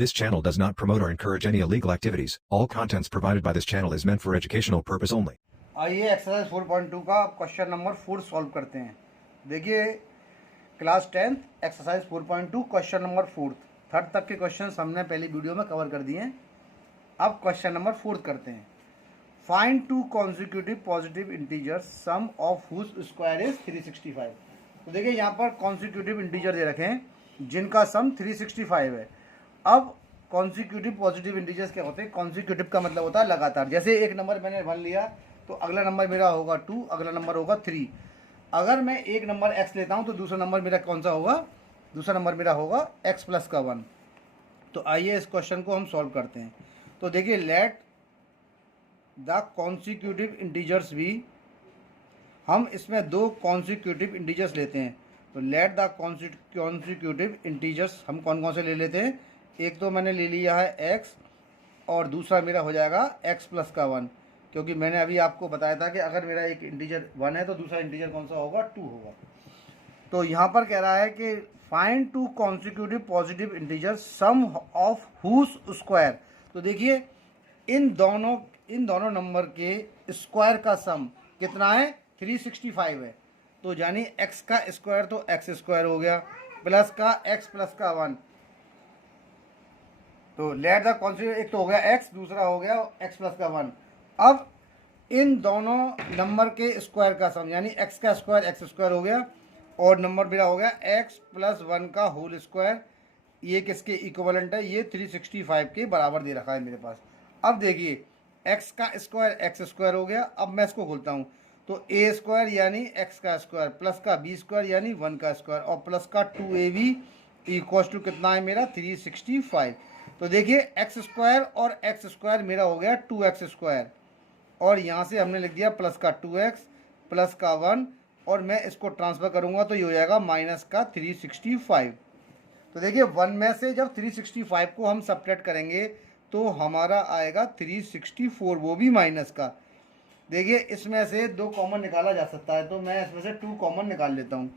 This channel does not promote or encourage any illegal activities. All contents provided by this channel is meant for educational purpose only. आइए exercise 4.2 का question number 4 solve करते हैं। देखिए class 10th exercise 4.2 question number 4 third तक के questions हमने पहली video में कवर कर दिए हैं। अब क्वेश्चन नंबर 4 करते हैं। Find two consecutive positive integers sum of whose square is 365। तो देखिए यहाँ पर कॉन्सिक्यूटिव इंटीजर दे रखे हैं जिनका सम 365 है। अब कॉन्सिक्यूटिव पॉजिटिव इंटीजर्स क्या होते हैं? कॉन्सिक्यूटिव का मतलब होता है लगातार। जैसे एक नंबर मैंने 1 लिया तो अगला नंबर मेरा होगा 2, अगला नंबर होगा 3। अगर मैं एक नंबर x लेता हूं तो दूसरा नंबर मेरा कौन सा होगा? दूसरा नंबर मेरा होगा x प्लस का 1। तो आइए इस क्वेश्चन को हम सॉल्व करते हैं। तो देखिए लेट द कॉन्सिक्यूटिव इंटीजर्स भी, हम इसमें दो कॉन्सिक्यूटिव इंटीजर्स लेते हैं। तो लेट द कॉन्सिक्यूटिव इंटीजर्स हम कौन कौन से ले लेते हैं? एक तो मैंने ले लिया है x और दूसरा मेरा हो जाएगा x प्लस का 1, क्योंकि मैंने अभी आपको बताया था कि अगर मेरा एक इंटीजर 1 है तो दूसरा इंटीजर कौन सा होगा? 2 होगा। तो यहाँ पर कह रहा है कि find two consecutive positive integer sum of whose square. तो देखिए इन दोनों नंबर के स्क्वायर का सम कितना है? 365 है। तो यानी x का स्क्वायर तो x स्क्वायर हो गया प्लस का x प्लस का 1। तो लेट द कॉन्सिक्यूटिव, एक तो हो गया x, दूसरा हो गया x प्लस का 1। अब इन दोनों नंबर के स्क्वायर का सम यानी x का स्क्वायर x स्क्वायर हो गया और नंबर मेरा हो गया x प्लस 1 का होल स्क्वायर। ये किसके इक्विवेलेंट है? ये 365 के बराबर दे रखा है मेरे पास। अब देखिए x का स्क्वायर x स्क्वायर हो गया। अब मैं इसको खोलता हूँ तो a स्क्वायर यानी x का स्क्वायर प्लस का b स्क्वायर यानी 1 का स्क्वायर और प्लस का 2ab इक्वल टू कितना है मेरा? 365। तो देखिए x स्क्वायर और x स्क्वायर मेरा हो गया 2x स्क्वायर और यहाँ से हमने लिख दिया प्लस का 2x प्लस का 1 और मैं इसको ट्रांसफ़र करूँगा तो ये हो जाएगा माइनस का 365। तो देखिए 1 में से जब 365 को हम सब्ट्रैक्ट करेंगे तो हमारा आएगा 364, वो भी माइनस का। देखिए इसमें से 2 कॉमन निकाला जा सकता है तो मैं इसमें से 2 कॉमन निकाल लेता हूँ।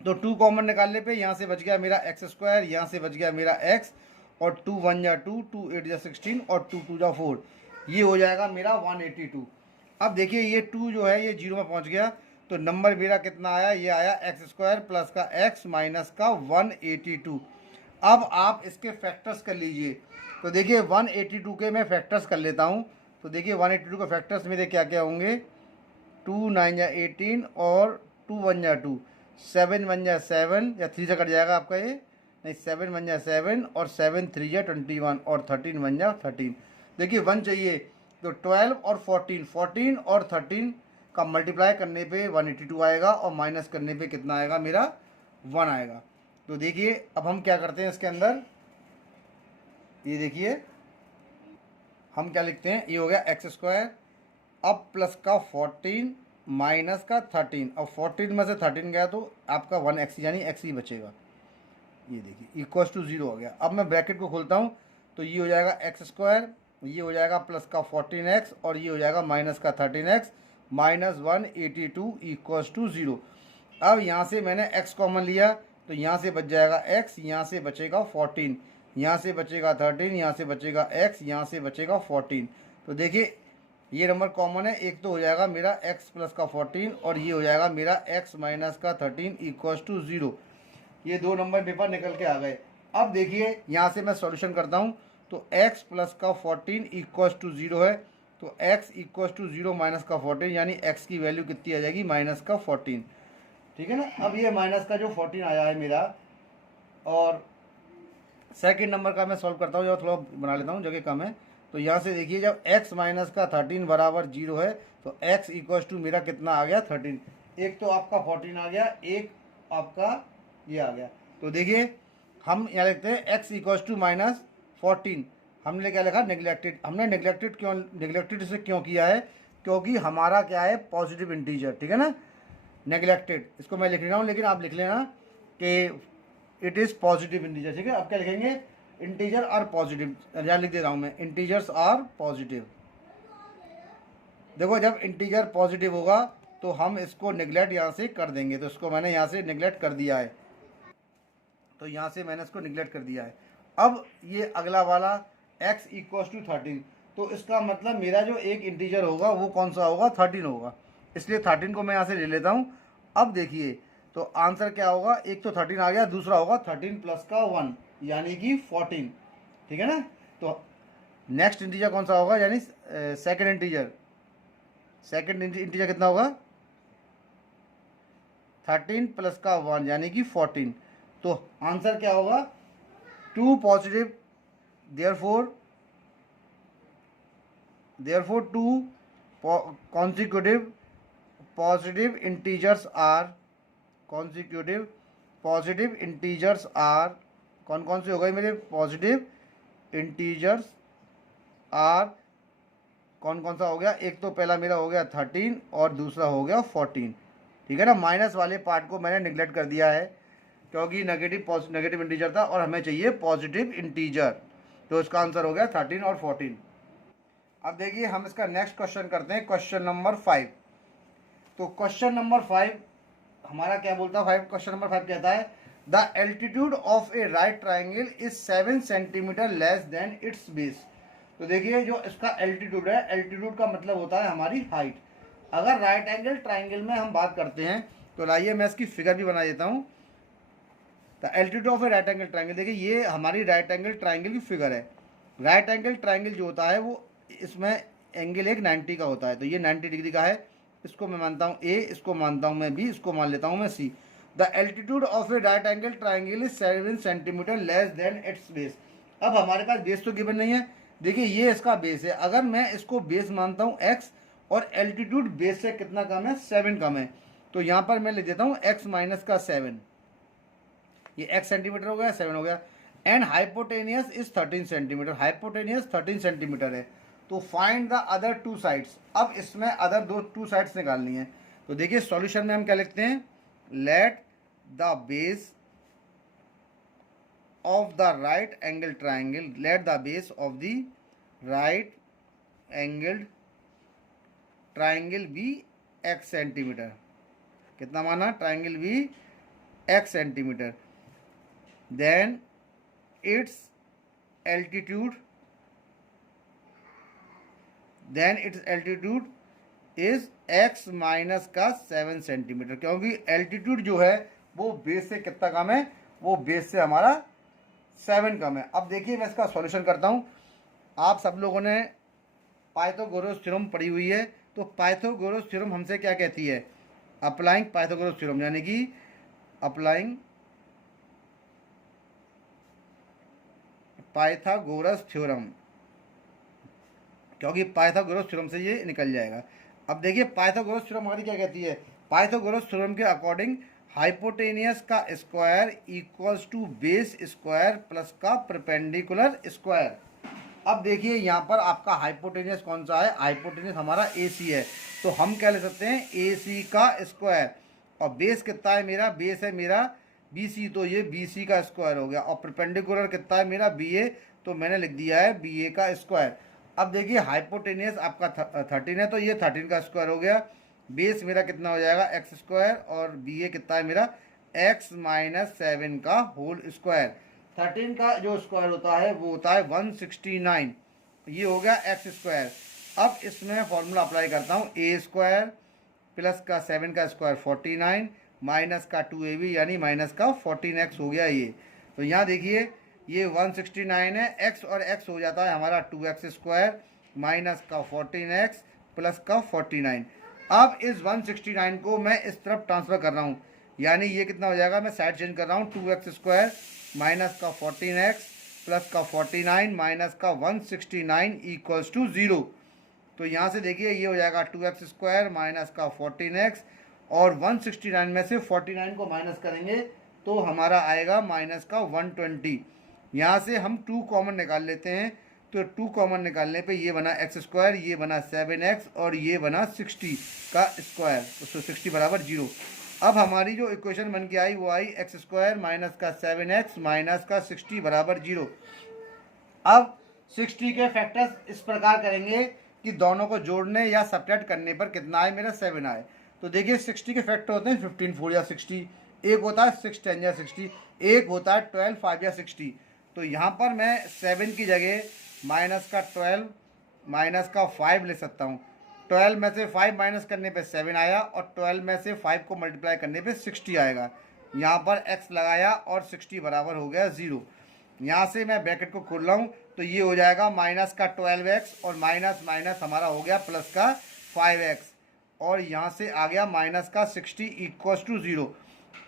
तो 2 कॉमन निकालने पे यहाँ से बच गया मेरा x स्क्वायर, यहाँ से बच गया मेरा x और 2 1 जा 2, 2 8 जा 16 और 2 2 जा 4, ये हो जाएगा मेरा 182। अब देखिए ये 2 जो है ये 0 में पहुंच गया तो नंबर मेरा कितना आया? ये आया x स्क्वायर प्लस का x माइनस का 182। अब आप इसके फैक्टर्स कर लीजिए। तो देखिए 182 के मैं फैक्टर्स कर लेता हूं। तो देखिए 182 के फैक्टर्स मेरे क्या क्या होंगे? 2 9 जा 18 और 2 1 जा 2, 7 1 जा 7 या 3 से कट जाएगा आपका ये, नहीं 7 1 जा 7 और 7 3 जा 21 और 13 1 जा 13। देखिए 1 चाहिए तो 12 और 14 और 13 का मल्टीप्लाई करने पे 182 आएगा और माइनस करने पे कितना आएगा मेरा? 1 आएगा। तो देखिए अब हम क्या करते हैं इसके अंदर, ये देखिए हम क्या लिखते हैं? ये हो गया x स्क्वायर, अब प्लस का 14 माइनस का 13, अब 14 में से 13 गया तो आपका 1x यानी x ही बचेगा। ये देखिए इक्वल टू 0 हो गया। अब मैं ब्रैकेट को खोलता हूँ तो ये हो जाएगा x स्क्वायर, ये हो जाएगा प्लस का 14x और ये हो जाएगा माइनस का 13x माइनस 182 इक्वल टू 0। अब यहाँ से मैंने x कॉमन लिया तो यहाँ से बच जाएगा x, यहाँ से बचेगा 14, यहाँ से बचेगा 13, यहाँ से बचेगा x, यहाँ से बचेगा 14। तो देखिए ये नंबर कॉमन है, एक तो हो जाएगा मेरा x प्लस का 14 और ये हो जाएगा मेरा x माइनस का 13 इक्वल टू 0। ये 2 नंबर पेपर निकल के आ गए। अब देखिए यहाँ से मैं सॉल्यूशन करता हूँ तो x प्लस का 14 इक्वल टू 0 है तो x इक्वल टू 0 माइनस का 14 यानी x की वैल्यू कितनी आ जाएगी? माइनस का 14। ठीक है ना। अब ये माइनस का जो 14 आया है मेरा, और सेकंड नंबर का मैं सॉल्व करता हूँ, जब थोड़ा बना लेता हूँ, जगह कम है। तो यहाँ से देखिए जब x माइनस का 13 बराबर 0 है तो x इक्वल टू मेरा कितना आ गया? 13। एक तो आपका 14 आ गया, एक आपका ये आ गया। तो देखिए हम यहाँ लिखते हैं x इक्वल टू माइनस 14, हमने क्या लिखा? नेग्लेक्टेड। हमने नेग्लेक्टेड से क्यों किया है? क्योंकि हमारा क्या है? पॉजिटिव इंटीजर, ठीक है ना। नेग्लेक्टेड इसको मैं लिख रहा हूँ लेकिन आप लिख लेना कि इट इज़ पॉजिटिव इंटीजर, ठीक है। अब क्या लिखेंगे? इंटीजर आर पॉजिटिव, यहाँ लिख दे रहा हूँ मैं, इंटीजर्स आर पॉजिटिव। देखो जब इंटीजर पॉजिटिव होगा तो हम इसको निगलेक्ट यहाँ से कर देंगे, तो इसको मैंने यहाँ से निगलेक्ट कर दिया है, तो यहाँ से मैंने इसको निगलेक्ट कर दिया है। अब ये अगला वाला x इक्वल्स टू 13, तो इसका मतलब मेरा जो एक इंटीजर होगा वो कौन सा होगा, 13 होगा। इसलिए 13 को मैं यहाँ से ले लेता हूँ। अब देखिए तो आंसर क्या होगा, एक तो 13 आ गया, दूसरा होगा 13 प्लस का 1 यानी कि 14, ठीक है ना। तो नेक्स्ट इंटीजर कौन सा होगा, यानी सेकंड इंटीजर, सेकंड इंटीजर कितना होगा, 13 प्लस का 1 यानी कि 14। तो आंसर क्या होगा, 2 positive, therefore 2 consecutive positive integers are कौन कौन से हो गए मेरे पॉजिटिव इंटीजर्स आर, कौन कौन सा हो गया, एक तो पहला मेरा हो गया 13 और दूसरा हो गया 14, ठीक है ना। माइनस वाले पार्ट को मैंने निगलेक्ट कर दिया है क्योंकि नेगेटिव इंटीजर था और हमें चाहिए पॉजिटिव इंटीजर, तो इसका आंसर हो गया 13 और 14। अब देखिए हम इसका नेक्स्ट क्वेश्चन करते हैं, क्वेश्चन नंबर 5। तो क्वेश्चन नंबर 5 हमारा क्या बोलता है, क्वेश्चन नंबर 5 कहता है the altitude of a right triangle is 7 centimetre less than its base. तो देखिए जो इसका एल्टीट्यूड है, एल्टीट्यूड का मतलब होता है हमारी हाइट। अगर राइट एंगल ट्राइंगल में हम बात करते हैं तो लाइए मैं इसकी फिगर भी बना देता हूँ। The altitude of a right angle triangle, देखिए ये हमारी राइट एंगल ट्राइंगल की फिगर है। राइट एंगल ट्राइंगल जो होता है वो इसमें एंगल एक 90 का होता है, तो ये 90 डिग्री का है। इसको मैं मानता हूँ ए, इसको मानता हूँ मैं बी, इसको मान लेता हूँ मैं C. The altitude of a right angle triangle is 7 centimetre less than its base. अब हमारे पास बेस तो गिवन नहीं है, देखिए ये इसका बेस है। अगर मैं इसको बेस मानता हूँ x और एल्टीट्यूड बेस से कितना कम है, 7 कम है, तो यहाँ पर मैं लिख देता हूँ x माइनस का 7, ये x सेंटीमीटर हो गया, 7 हो गया। And hypotenuse is 13 centimetre, hypotenuse 13 centimetre है। तो फाइंड द अदर 2 साइड्स। अब इसमें अदर 2 साइड्स निकालनी है। तो देखिए सॉल्यूशन में हम क्या लिखते हैं, let the base of the right angle triangle, let the base of the right angle triangle be x centimetre. कितना माना, triangle be x centimetre. Then its altitude is x minus का 7 सेंटीमीटर, क्योंकि altitude जो है वो base से कितना कम है, वो बेस से हमारा 7 कम है। अब देखिए मैं इसका सॉल्यूशन करता हूँ। आप सब लोगों ने पाइथागोरस थ्योरम पढ़ी हुई है, तो पाइथागोरस थ्योरम हमसे क्या कहती है, अप्लाइंग पाइथागोरस थ्योरम, यानी कि अप्लाइंग पाइथागोरस थ्योरम, क्योंकि पाइथागोरस थ्योरम से ये निकल जाएगा। अब देखिए पाइथागोरस थ्योरम हमारी क्या कहती है, पाइथागोरस थ्योरम के अकॉर्डिंग हाइपोटेनियस का square equals to base square plus का परपेंडिकुलर स्क्वायर। अब देखिए यहाँ पर आपका हाइपोटेनियस कौन सा है, हाइपोटेनियस हमारा AC है, तो हम क्या ले सकते हैं AC का स्क्वायर, और बेस कितना है मेरा, बेस है मेरा BC, तो ये BC का स्क्वायर हो गया, और परपेंडिकुलर कितना है मेरा BA, तो मैंने लिख दिया है BA का स्क्वायर। अब देखिए हाइपोटेनियस आपका 13 है, तो ये 13 का स्क्वायर हो गया। बेस मेरा कितना हो जाएगा x स्क्वायर, और BA कितना है मेरा x माइनस 7 का होल स्क्वायर। 13 का जो स्क्वायर होता है वो होता है 169, ये हो गया x स्क्वायर। अब इसमें फॉर्मूला अप्लाई करता हूँ, a स्क्वायर प्लस का 7 का स्क्वायर 49 माइनस का 2ab यानी माइनस का 14x हो गया ये। तो यहाँ देखिए ये 169 है, x और x हो जाता है हमारा 2x स्क्वायर माइनस का 14x प्लस का 49। अब इस 169 को मैं इस तरफ ट्रांसफ़र कर रहा हूँ, यानी ये कितना हो जाएगा, मैं साइड चेंज कर रहा हूँ, 2x स्क्वायर माइनस का 14x प्लस का 49 माइनस का 169 इक्वल्स टू 0। तो यहाँ से देखिए ये हो जाएगा 2x स्क्वायर माइनस का 14x, और 169 में से 49 को माइनस करेंगे तो हमारा आएगा माइनस का 120। यहाँ से हम 2 कॉमन निकाल लेते हैं, तो 2 कॉमन निकालने पे ये बना x स्क्वायर, ये बना 7x, और ये बना 60 का स्क्वायर, तो 60 बराबर 0। अब हमारी जो इक्वेशन बन के आई वो आई x स्क्वायर माइनस का 7x माइनस का 60 बराबर 0। अब 60 के फैक्टर्स इस प्रकार करेंगे कि दोनों को जोड़ने या सब्ट्रैक्ट करने पर कितना आए, मेरा 7 आए। तो देखिए 60 के फैक्टर होते हैं 15 4 या 60, एक होता है 6 10 या 60, एक होता है 12 5 या 60। तो यहाँ पर मैं 7 की जगह माइनस का 12 माइनस का 5 ले सकता हूँ। 12 में से 5 माइनस करने पे 7 आया और 12 में से 5 को मल्टीप्लाई करने पे 60 आएगा। यहाँ पर x लगाया और 60 बराबर हो गया 0। यहाँ से मैं ब्रैकेट को खोल रहा हूँ तो ये हो जाएगा माइनस का 12x और माइनस माइनस हमारा हो गया प्लस का 5x और यहाँ से आ गया माइनस का 60 इक्वल्स टू 0।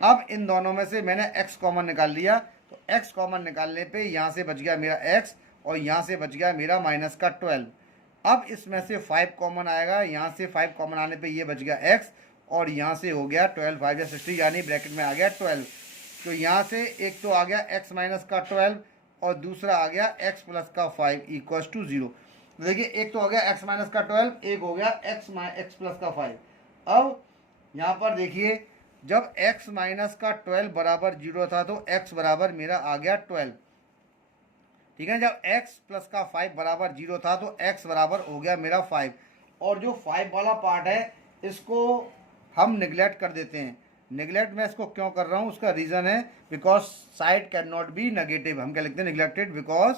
अब इन दोनों में से मैंने x कॉमन निकाल लिया, तो x कॉमन निकालने पे यहाँ से बच गया मेरा x और यहाँ से बच गया मेरा माइनस का 12। अब इसमें से 5 कॉमन आएगा, यहाँ से 5 कॉमन आने पे ये बच गया x और यहाँ से हो गया 12 5 या 60 यानी ब्रैकेट में आ गया 12। तो यहाँ से एक तो आ गया x माइनस का 12 और दूसरा आ गया x प्लस का 5 इक्वल्स टू 0। देखिए एक तो हो गया x माइनस का 12, एक हो गया x प्लस का 5। अब यहाँ पर देखिए जब x माइनस का 12 बराबर 0 था तो x बराबर मेरा आ गया 12, ठीक है। जब x प्लस का 5 बराबर 0 था तो x बराबर हो गया मेरा 5। और जो 5 वाला पार्ट है इसको हम निगलेक्ट कर देते हैं। निगलेक्ट मैं इसको क्यों कर रहा हूँ, उसका रीज़न है because side can not be negative. हम क्या लिखते हैं, neglected because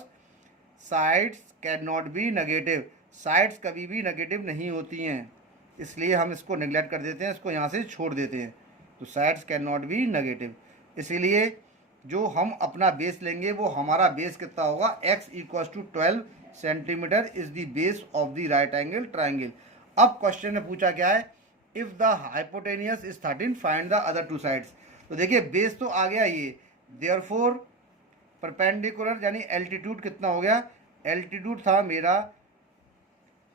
sides can not be negative. Sides कभी भी नेगेटिव नहीं होती हैं, इसलिए हम इसको निगलेक्ट कर देते हैं, इसको यहाँ से छोड़ देते हैं। तो sides can not be negative, इसीलिए जो हम अपना बेस लेंगे वो हमारा बेस कितना होगा, x equals to 12 centimetre is the base of the right angle triangle. अब क्वेश्चन में पूछा क्या है, if the hypotenuse is 13 find the other two sides. तो देखिए बेस तो आ गया ये, देयरफॉर परपेंडिकुलर यानी एल्टीट्यूड कितना हो गया, एल्टीट्यूड था मेरा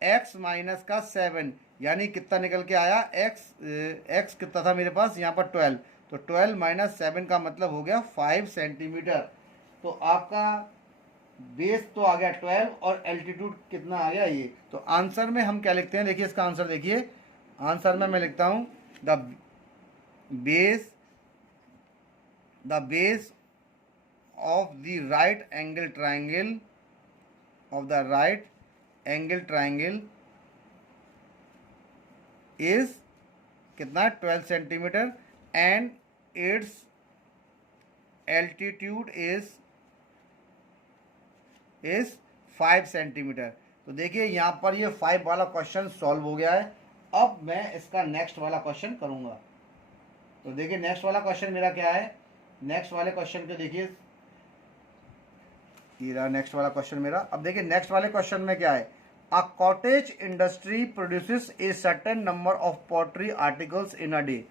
x माइनस का 7 यानी कितना निकल के आया, x कितना था मेरे पास यहाँ पर 12, तो 12 माइनस 7 का मतलब हो गया 5 सेंटीमीटर। तो आपका बेस तो आ गया 12 और एल्टीट्यूड कितना आ गया ये। तो आंसर में हम क्या लिखते हैं, देखिए इसका आंसर देखिए, आंसर में मैं लिखता हूँ the base of the right angle triangle is कितना 12 centimetre and it's altitude is 5 centimetre. तो देखिए यहाँ पर ये 5 वाला क्वेश्चन सॉल्व हो गया है। अब मैं इसका नेक्स्ट वाला क्वेश्चन करूँगा। तो देखिए नेक्स्ट वाला क्वेश्चन मेरा क्या है, नेक्स्ट वाले क्वेश्चन को देखिए, ये रहा नेक्स्ट वाला क्वेश्चन मेरा। अब देखिए नेक्स्ट वाले क्वेश्चन में क्या है, a cottage industry produces a certain number of pottery articles in a day.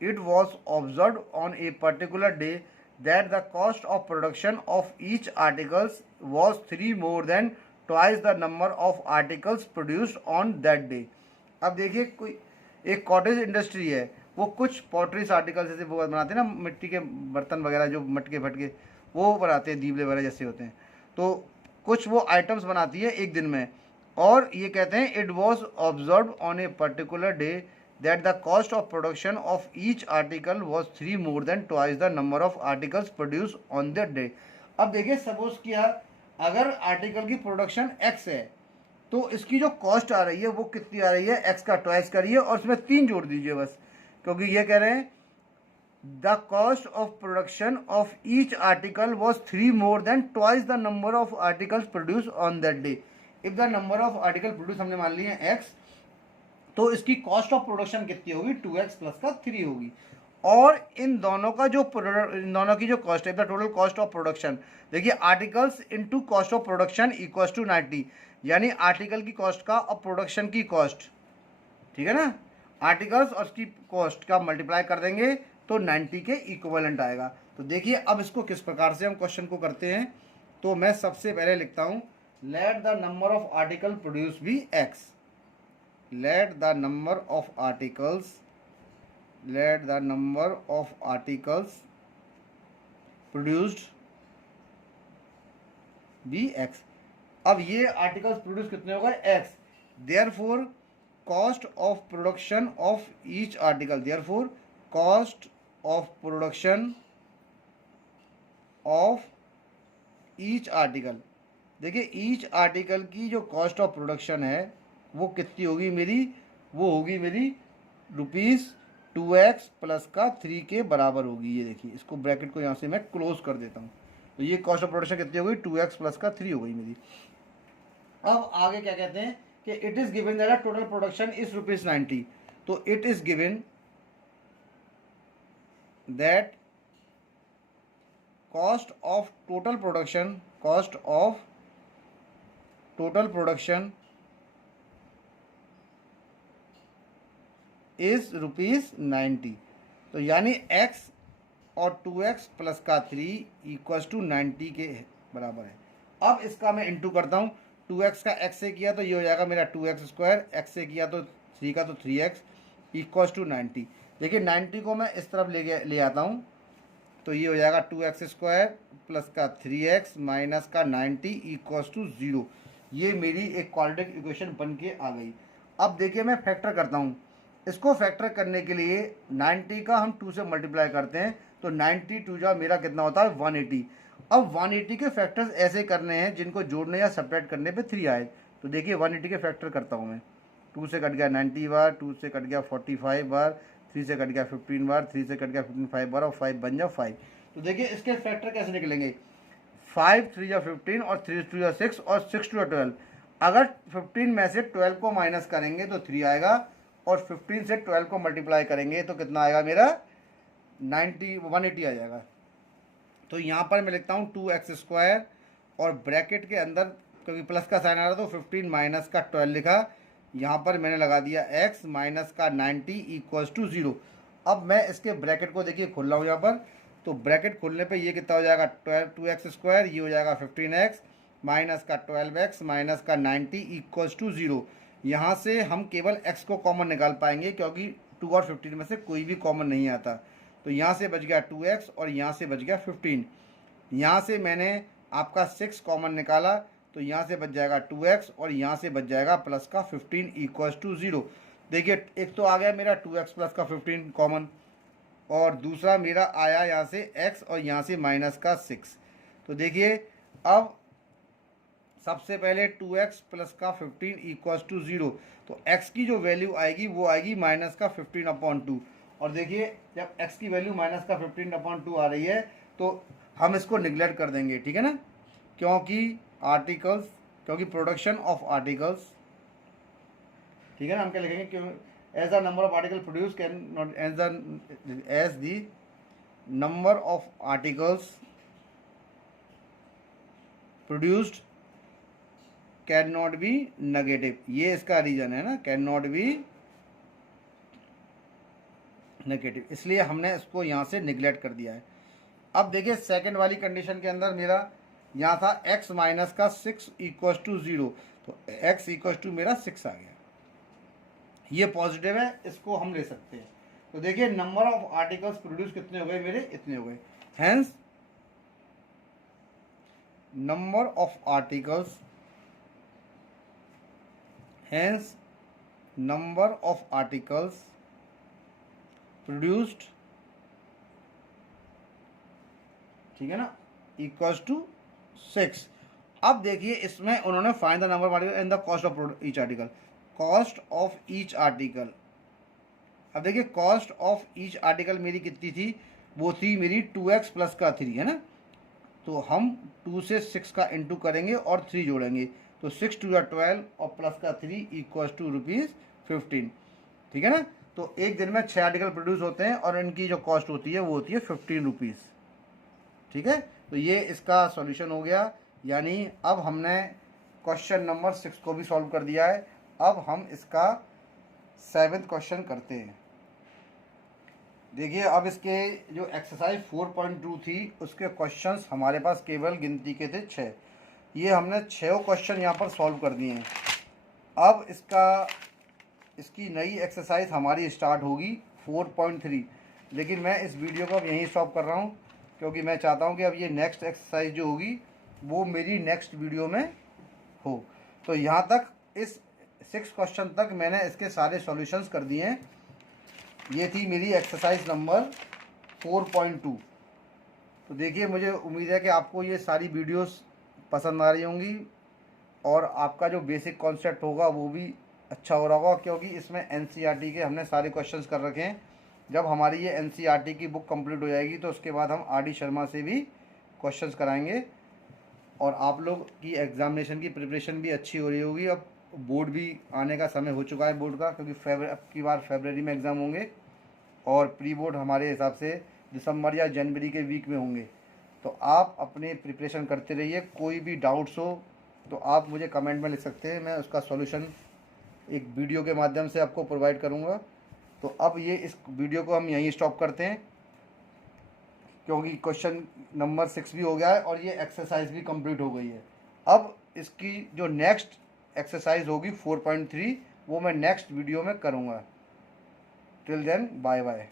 It was observed on a particular day that the cost of production of each articles was 3 more than twice the number of articles produced on that day। अब देखिए कोई एक cottage industry है, वो कुछ potteries articles जैसे वो बनाते हैं ना, मिट्टी के बर्तन वगैरह जो मटके फटके वो बनाते हैं, दीवले वगैरह जैसे होते हैं, तो कुछ वो आइटम्स बनाती है एक दिन में। और ये कहते हैं it was observe on a particular day that the cost of production of each article was 3 more than twice the number of articles produced on that day। अब देखिए सपोज किया अगर आर्टिकल की प्रोडक्शन x है तो इसकी जो cost आ रही है वो कितनी आ रही है, x का ट्वाइस करिए और उसमें 3 जोड़ दीजिए बस, क्योंकि ये कह रहे हैं the cost of production of each article was 3 more than twice the number of articles produce on that day. If the number of article produce हमने मान ली है x, तो इसकी कॉस्ट ऑफ प्रोडक्शन कितनी होगी, 2x प्लस का 3 होगी। और इन दोनों की जो कॉस्ट है, the total cost of production, देखिए articles into cost of production equals to 90, यानी आर्टिकल की कॉस्ट का और प्रोडक्शन की कॉस्ट, ठीक है ना, आर्टिकल्स और उसकी कॉस्ट का मल्टीप्लाई कर देंगे तो 90 के इक्विवेलेंट आएगा। तो देखिए अब इसको किस प्रकार से हम क्वेश्चन को करते हैं। तो मैं सबसे पहले लिखता हूँ let the number of article produce be x, let the number of articles produced be x। अब ये आर्टिकल्स प्रोड्यूस कितने हो गए, x। therefore cost of production of each article, therefore cost of production of each article, देखिए each article की जो cost of production है वो कितनी होगी मेरी, वो होगी मेरी ₹2x प्लस का 3 के बराबर होगी। ये देखिए इसको ब्रैकेट को यहाँ से मैं क्लोज कर देता हूँ। तो ये कॉस्ट ऑफ प्रोडक्शन कितनी हो गई, 2x प्लस का 3 हो गई मेरी। अब आगे क्या कहते हैं कि it is given that total production is ₹90। तो it is given that cost of total production is ₹90। तो यानी x और 2x प्लस का 3 इक्वल्स टू 90 के बराबर है। अब इसका मैं इंटू करता हूँ, 2x का x से किया तो ये हो जाएगा मेरा 2x², x से किया तो 3 का तो 3x इक्वल्स टू 90। देखिए 90 को मैं इस तरफ ले आता हूँ, तो ये हो जाएगा 2x² प्लस का 3x माइनस का 90 इक्वल्स टू 0। ये मेरी एक क्वाड्रेटिक इक्वेशन बन के आ गई। अब देखिए मैं फैक्टर करता हूँ, इसको फैक्टर करने के लिए 90 का हम 2 से मल्टीप्लाई करते हैं, तो 90 2 जा मेरा कितना होता है 180। अब 180 के फैक्टर्स ऐसे करने हैं जिनको जोड़ने या सब्ट्रैक्ट करने पे 3 आए। तो देखिए 180 के फैक्टर करता हूँ मैं, 2 से कट गया 90 बार, 2 से कट गया 45 बार, 3 से कट गया 15 बार, 3 से कट गया 15 5 बार, और 5 बन जा 5। तो देखिए इसके फैक्टर कैसे निकलेंगे, 5 3 या 15 और 3 2 या 6 और 6 2 या 12। अगर 15 में से 12 को माइनस करेंगे तो 3 आएगा, और 15 से 12 को मल्टीप्लाई करेंगे तो कितना आएगा मेरा 180 आ जाएगा। तो यहाँ पर मैं लिखता हूँ 2x² और ब्रैकेट के अंदर क्योंकि प्लस का साइन आ रहा तो 15 माइनस का 12 लिखा, यहाँ पर मैंने लगा दिया x माइनस का 90 इक्वल्स टू 0। अब मैं इसके ब्रैकेट को देखिए खोल रहा हूँ यहाँ पर, तो ब्रैकेट खोलने पे ये कितना हो जाएगा 2x², ये हो जाएगा 15x माइनस का 12x माइनस का 90 इक्वल्स टू 0। यहाँ से हम केवल x को कॉमन निकाल पाएंगे क्योंकि 2 और 15 में से कोई भी कॉमन नहीं आता। तो यहाँ से बच गया 2x और यहाँ से बच गया 15। यहाँ से मैंने आपका 6 कॉमन निकाला, तो यहाँ से बच जाएगा 2x और यहाँ से बच जाएगा प्लस का 15 इक्वल्स टू 0। देखिए एक तो आ गया मेरा 2x प्लस का 15 कॉमन, और दूसरा मेरा आया यहाँ से x और यहाँ से माइनस का 6। तो देखिए अब सबसे पहले 2x प्लस का 15 इक्वल्स टू 0, तो x की जो वैल्यू आएगी वो आएगी माइनस का 15/2। और देखिए जब x की वैल्यू माइनस का 15/2 आ रही है तो हम इसको निगलेक्ट कर देंगे, ठीक है ना, क्योंकि प्रोडक्शन ऑफ आर्टिकल्स, ठीक है ना, हम क्या लिखेंगे क्यों, as the number of article produce can not as the number of articles produced can not be negative, ये इसका रीजन है ना, कैन नॉट बी नेगेटिव, इसलिए हमने इसको यहाँ से निगलेक्ट कर दिया है। अब देखिए सेकंड वाली कंडीशन के अंदर मेरा यहाँ था x माइनस का 6 इक्वल्स टू 0, तो x इक्वल्स टू मेरा 6 आ गया, ये पॉजिटिव है, इसको हम ले सकते हैं। तो देखिए नंबर ऑफ आर्टिकल्स प्रोड्यूस कितने हो गए मेरे, इतने हो गए। Hence number of articles produced, ठीक है ना, इक्वल्स टू 6। अब देखिए इसमें उन्होंने find the number of article and the cost of each article, cost of each article. अब देखिए कॉस्ट ऑफ ईच आर्टिकल मेरी कितनी थी, वो थी मेरी 2x प्लस का 3, है ना, तो हम 2 से 6 का इंटू करेंगे और 3 जोड़ेंगे, तो 6 2 या 12 और प्लस का 3 इक्वल्स टू ₹15, ठीक है ना। तो एक दिन में 6 आर्टिकल प्रोड्यूस होते हैं और इनकी जो कॉस्ट होती है वो होती है ₹15, ठीक है। तो ये इसका सॉल्यूशन हो गया, यानी अब हमने क्वेश्चन नंबर 6 को भी सॉल्व कर दिया है। अब हम इसका 7th क्वेश्चन करते हैं। देखिए अब इसके जो एक्सरसाइज 4.2 थी उसके क्वेश्चंस हमारे पास केवल गिनती के थे 6, ये हमने 6 क्वेश्चन यहाँ पर सॉल्व कर दिए हैं। अब इसकी नई एक्सरसाइज हमारी स्टार्ट होगी 4.3, लेकिन मैं इस वीडियो को अब यहीं स्टॉप कर रहा हूँ क्योंकि मैं चाहता हूँ कि अब ये नेक्स्ट एक्सरसाइज जो होगी वो मेरी नेक्स्ट वीडियो में हो। तो यहाँ तक इस 6 क्वेश्चन तक मैंने इसके सारे सॉल्यूशंस कर दिए हैं। ये थी मेरी एक्सरसाइज नंबर 4.2। तो देखिए मुझे उम्मीद है कि आपको ये सारी वीडियोस पसंद आ रही होंगी और आपका जो बेसिक कॉन्सेप्ट होगा वो भी अच्छा हो रहा होगा, क्योंकि इसमें NCERT के हमने सारे क्वेश्चंस कर रखे हैं। जब हमारी ये NCERT की बुक कंप्लीट हो जाएगी तो उसके बाद हम RD शर्मा से भी क्वेश्चंस कराएंगे और आप लोग की एग्जामिनेशन की प्रिपरेशन भी अच्छी हो रही होगी। अब बोर्ड भी आने का समय हो चुका है बोर्ड का, क्योंकि अब की बार फरवरी में एग्ज़ाम होंगे और प्री बोर्ड हमारे हिसाब से दिसंबर या जनवरी के वीक में होंगे। तो आप अपने प्रिपरेशन करते रहिए। कोई भी डाउट्स हो तो आप मुझे कमेंट में लिख सकते हैं, मैं उसका सॉल्यूशन एक वीडियो के माध्यम से आपको प्रोवाइड करूँगा। तो अब ये इस वीडियो को हम यहीं स्टॉप करते हैं, क्योंकि क्वेश्चन नंबर 6 भी हो गया है और ये एक्सरसाइज भी कंप्लीट हो गई है। अब इसकी जो नेक्स्ट एक्सरसाइज होगी 4.3 वो मैं नेक्स्ट वीडियो में करूँगा। Till then bye bye.